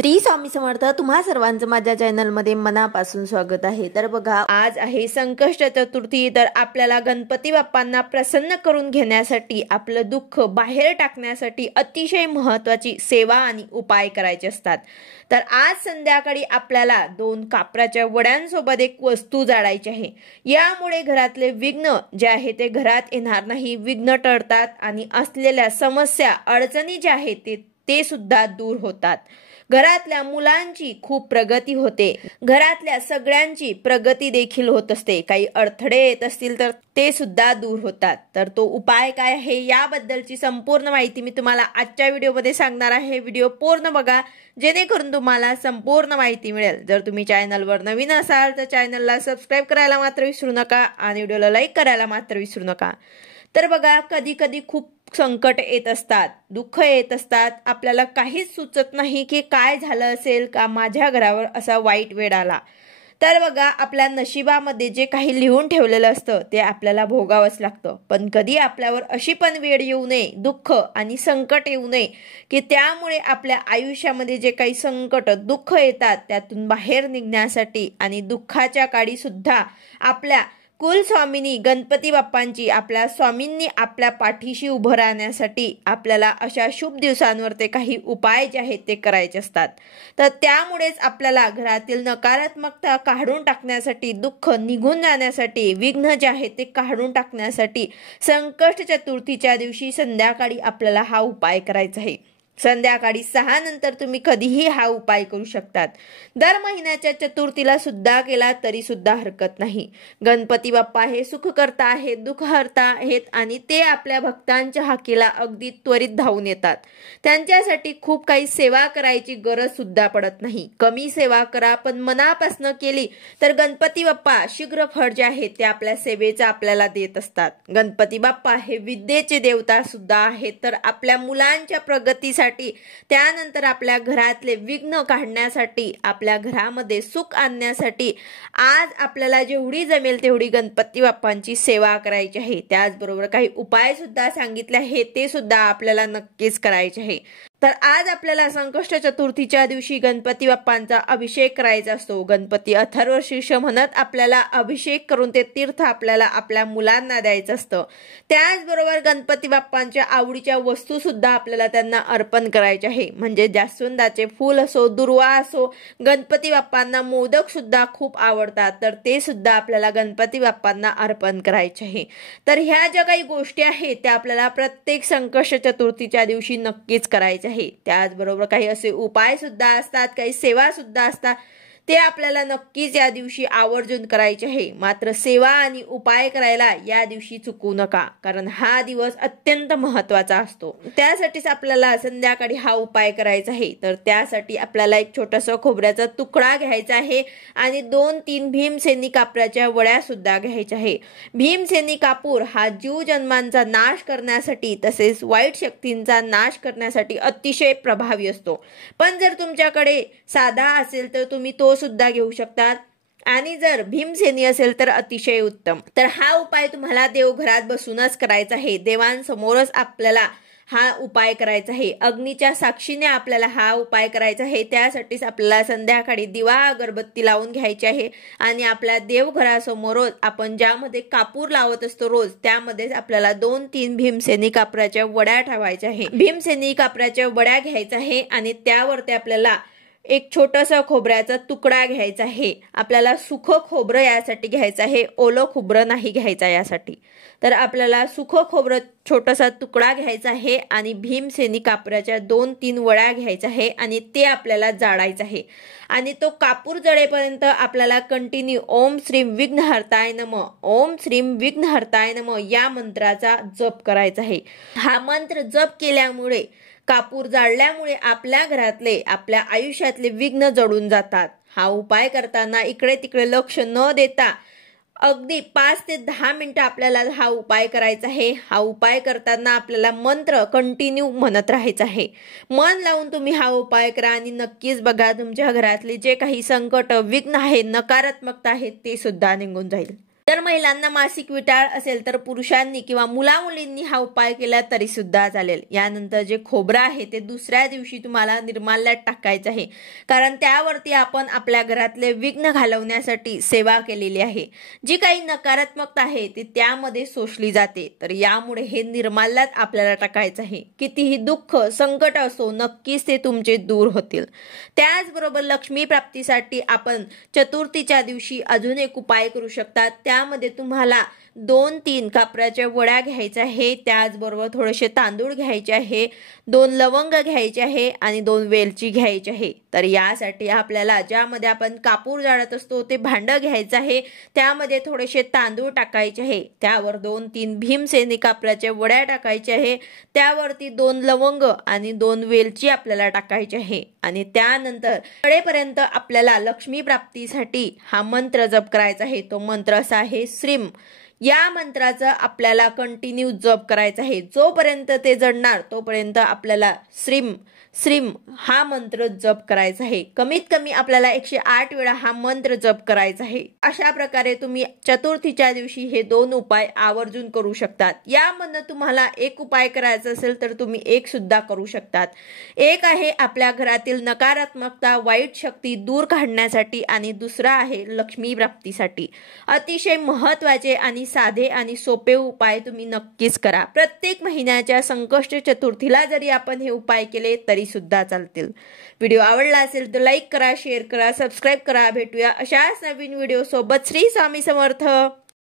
श्री स्वामी समर्थ। तुम्हा सर्वांचं माझ्या चॅनलमध्ये मनापासून स्वागत आहे। तर बघा, आज आहे संकष्ट चतुर्थी। तर आपल्याला गणपती बाप्पांना प्रसन्न करून घेण्यासाठी, आपलं दुःख बाहेर टाकण्यासाठी अतिशय महत्त्वाची सेवा आणि उपाय करायचे असतात। तर आज संध्याकाळी आपल्याला 2 कापराच्या वड्यांसोबत एक वस्तू जाळायची आहे। यामुळे घरातले विघ्न जे आहे ते घरात येणार नाही, विघ्न टळतात आणि असलेल्या समस्या अडचणी ज्या आहेत ते सुद्धा दूर होतात। घरातल्या मुलांची खूप प्रगती होते, घरातल्या सगळ्यांची प्रगती देखील होत असते। काही अडथळे येत असतील तर ते सुद्धा दूर होतात। तर तो उपाय काय आहे याबद्दलची संपूर्ण माहिती मी तुम्हाला आजच्या व्हिडिओमध्ये सांगणार आहे। व्हिडिओ पूर्ण बघा जेणेकरून तुम्हाला संपूर्ण माहिती मिळेल। जर तुम्ही चॅनलवर नवीन असाल तर चॅनलला सबस्क्राइब करायला मात्र विसरू नका आणि व्हिडिओला लाईक करायला मात्र विसरू नका। तर बघा, कधी कधी खूप संकट येत असतात, दुःख येत असतात, आपल्याला काहीच सुचत नाही की काय झालं असेल का माझ्या घरावर असा वाईट वेळ आला। तर बघा, आपल्या नशिबामध्ये जे काही लिहून ठेवलेलं असतं ते आपल्याला भोगावंच लागतं। पण कधी आपल्यावर अशी पण वेळ येऊ नये, दुःख आणि संकट येऊ नये की त्यामुळे आपल्या आयुष्यामध्ये जे काही संकट दुःख येतात त्यातून बाहेर निघण्यासाठी आणि दुःखाच्या काळी सुद्धा आपल्या कुलस्वामिनी गणपती बाप्पांची, आपल्या स्वामींनी आपल्या पाठीशी उभं राहण्यासाठी आपल्याला अशा शुभ दिवसांवर ते काही उपाय जे आहेत ते करायचे असतात। तर त्यामुळेच आपल्याला घरातील नकारात्मकता काढून टाकण्यासाठी, दुःख निघून जाण्यासाठी, विघ्न जे आहेत ते काढून टाकण्यासाठी संकष्ट चतुर्थीच्या दिवशी संध्याकाळी आपल्याला हा उपाय करायचा आहे। संध्याकाळी 6 नंतर तुम्ही कधीही हा उपाय करू शकतात। दर महिन्याच्या चतुर्थीला सुद्धा केला तरी सुद्धा हरकत नाही। गणपती बाप्पा हे सुखकर्ता आहेत, दुःखहर्ता आहेत आणि ते आपल्या भक्तांच्या हाकेला अगदी त्वरित धावून येतात। त्यांच्यासाठी खूप काही सेवा करायची गरज सुद्धा पडत नाही। कमी सेवा करा पण मनापासून केली तर गणपती बाप्पा शीघ्र फळ जे आहे ते आपल्या सेवेचा आपल्याला देत असतात। गणपती बाप्पा हे विद्येचे देवता सुद्धा आहेत। तर आपल्या मुलांच्या प्रगतीसाठी, त्यानंतर आपल्या घरातले विघ्न काढण्यासाठी, आपल्या घरामध्ये सुख आणण्यासाठी आज आपल्याला जेवढी जमेल तेवढी गणपती बाप्पांची सेवा करायची आहे। त्याचबरोबर काही उपाय सुद्धा सांगितले आहेत ते सुद्धा आपल्याला नक्कीच करायचे आहे। तर आज आपल्याला संकष्ट चतुर्थीच्या दिवशी गणपती बाप्पांचा अभिषेक करायचा असतो। गणपती अथर्व शीर्ष म्हणत आपल्याला अभिषेक करून ते तीर्थ आपल्याला आपल्या मुलांना द्यायचं असतं। त्याचबरोबर गणपती बाप्पांच्या आवडीच्या वस्तू सुद्धा आपल्याला त्यांना अर्पण करायचे आहे। म्हणजे जास्वंदाचे फूल असो, दुर्वा असो, गणपती बाप्पांना मोदक सुद्धा खूप आवडतात तर ते सुद्धा आपल्याला गणपती बाप्पांना अर्पण करायचे आहे। तर ह्या ज्या काही गोष्टी आहेत त्या आपल्याला प्रत्येक संकष्ट चतुर्थीच्या दिवशी नक्कीच करायच्या आहे। त्याचबरोबर काही असे उपाय सुद्धा असतात, काही सेवा सुद्धा असतात, ते आपल्याला नक्कीच या दिवशी आवर्जून करायचे आहे। मात्र सेवा आणि उपाय करायला या दिवशी चुकू नका, कारण हा दिवस अत्यंत महत्त्वाचा असतो। त्यासाठीच आपल्याला संध्याकाळी हा उपाय करायचा आहे। तर त्यासाठी आपल्याला एक छोटासा खोबऱ्याचा तुकडा घ्यायचा आहे आणि 2-3 भीमसेनी कापराच्या वड्या सुद्धा घ्यायच्या आहे। भीमसेनी कापूर हा जीव जन्मांचा नाश करण्यासाठी तसेच वाईट शक्तींचा नाश करण्यासाठी अतिशय प्रभावी असतो। पण जर तुमच्याकडे साधा असेल तर तुम्ही तो सुद्धा घेऊ शकतात आणि जर भीमसेनी असेल तर अतिशय उत्तम। तर हा उपाय तुम्हाला देवघरात बसूनच करायचा आहे। देवांसमोरच आपल्याला हा उपाय करायचा आहे। अग्नीच्या साक्षीने आपल्याला हा उपाय करायचा आहे। त्यासाठीच आपल्याला संध्याकाळी दिवा अगरबत्ती लावून घ्यायची आहे आणि आपल्या देवघरासमोरच आपण ज्यामध्ये कापूर लावत असतो रोज, त्यामध्येच आपल्याला 2-3 भीमसेनी कापराच्या वड्या ठेवायच्या आहे। भीमसेनी कापराच्या वड्या घ्यायच्या आहे आणि त्यावरती आपल्याला एक छोटासा खोबऱ्याचा तुकडा घ्यायचा आहे। आपल्याला सुख खोबरं यासाठी घ्यायचं आहे, ओलं खोबरं नाही घ्यायचं यासाठी। तर आपल्याला सुख खोबरं छोटासा तुकडा घ्यायचा आहे आणि भीमसेनी कापराच्या 2-3 वड्या घ्यायच्या आहे आणि ते आपल्याला जाळायचं आहे। आणि तो कापूर जळेपर्यंत आपल्याला कंटिन्यू ओम श्रीम विघ्नहर्ताय नमः, ओम श्रीम विघ्नहर्ताय नमः या मंत्राचा जप करायचा आहे। हा मंत्र जप केल्यामुळे, कापूर जाळल्यामुळे आपल्या घरातले, आपल्या आयुष्यातले विघ्न जळून जातात। हा उपाय करताना इकडे तिकडे लक्ष न देता अगदी 5 ते 10 मिनिटं आपल्याला हा उपाय करायचा आहे। हा उपाय करताना आपल्याला मंत्र कंटिन्यू म्हणत राहायचं आहे। मन लावून तुम्ही हा उपाय करा आणि नक्कीच बघा तुमच्या घरातले जे काही संकट, विघ्न आहे, नकारात्मकता आहे ते सुद्धा निघून जाईल। तर जर महिलांना मासिक विटाळ असेल तर पुरुषांनी किंवा मुलामुलींनी हा उपाय केला तरी सुद्धा चालेल। यानंतर जे खोबरं आहे ते दुसऱ्या दिवशी तुम्हाला निर्माल्यात टाकायचं आहे, कारण त्यावरती आपण आपल्या घरातले विघ्न घालवण्यासाठी सेवा केलेली आहे। जी काही नकारात्मकता आहे ती त्यामध्ये शोषली जाते, तर यामुळे हे निर्माल्यात आपल्याला टाकायचं आहे। कितीही दुःख संकट असो नक्कीच ते तुमचे दूर होतील। त्याचबरोबर लक्ष्मी प्राप्तीसाठी आपण चतुर्थीच्या दिवशी अजून एक उपाय करू शकता। त्यामध्ये तुम्हाला 2-3 कापराच्या वड्या घ्यायच्या आहे, त्याचबरोबर थोडेसे तांदूळ घ्यायचे आहे, 2 लवंग घ्यायचे आहे आणि 2 वेलची घ्यायची आहे। तर यासाठी आपल्याला ज्यामध्ये आपण कापूर जाळत असतो ते भांडं घ्यायचं आहे, त्यामध्ये थोडेसे तांदूळ टाकायचे आहे, त्यावर 2-3 भीमसेनी कापराच्या वड्या टाकायच्या आहे, त्यावरती 2 लवंग आणि 2 वेलची आपल्याला टाकायची आहे आणि त्यानंतर कडेपर्यंत आपल्याला लक्ष्मी प्राप्तीसाठी हा मंत्र जप करायचा आहे। तो मंत्र असा आहे श्रीम। या मंत्राचा आपल्याला कंटिन्यू जप करायचा आहे, जोपर्यंत ते जडणार तोपर्यंत आपल्याला श्रीम श्रीम हा मंत्र जप करायचा आहे। कमीत कमी आपल्याला 108 वेळा हा मंत्र जप करायचा आहे। अशा प्रकारे तुम्ही चतुर्थीच्या दिवशी हे 2 उपाय आवर्जून करू शकतात। यामधनं तुम्हाला एक उपाय करायचा असेल तर तुम्ही एक सुद्धा करू शकतात। एक आहे आपल्या घरातील नकारात्मकता वाईट शक्ती दूर काढण्यासाठी आणि दुसरा आहे लक्ष्मी प्राप्तीसाठी। अतिशय महत्त्वाचे आणि साधे आणि सोपे उपाय तुम्ही नक्कीच करा। प्रत्येक महिन्याच्या संकष्ट चतुर्थीला जरी आपण हे उपाय केले तरी सुद्धा चालतील। व्हिडिओ आवडला असेल तर लाईक करा, शेअर करा, सबस्क्राईब करा। भेटूया अशाच नवीन व्हिडिओ सोबत। श्री स्वामी समर्थ।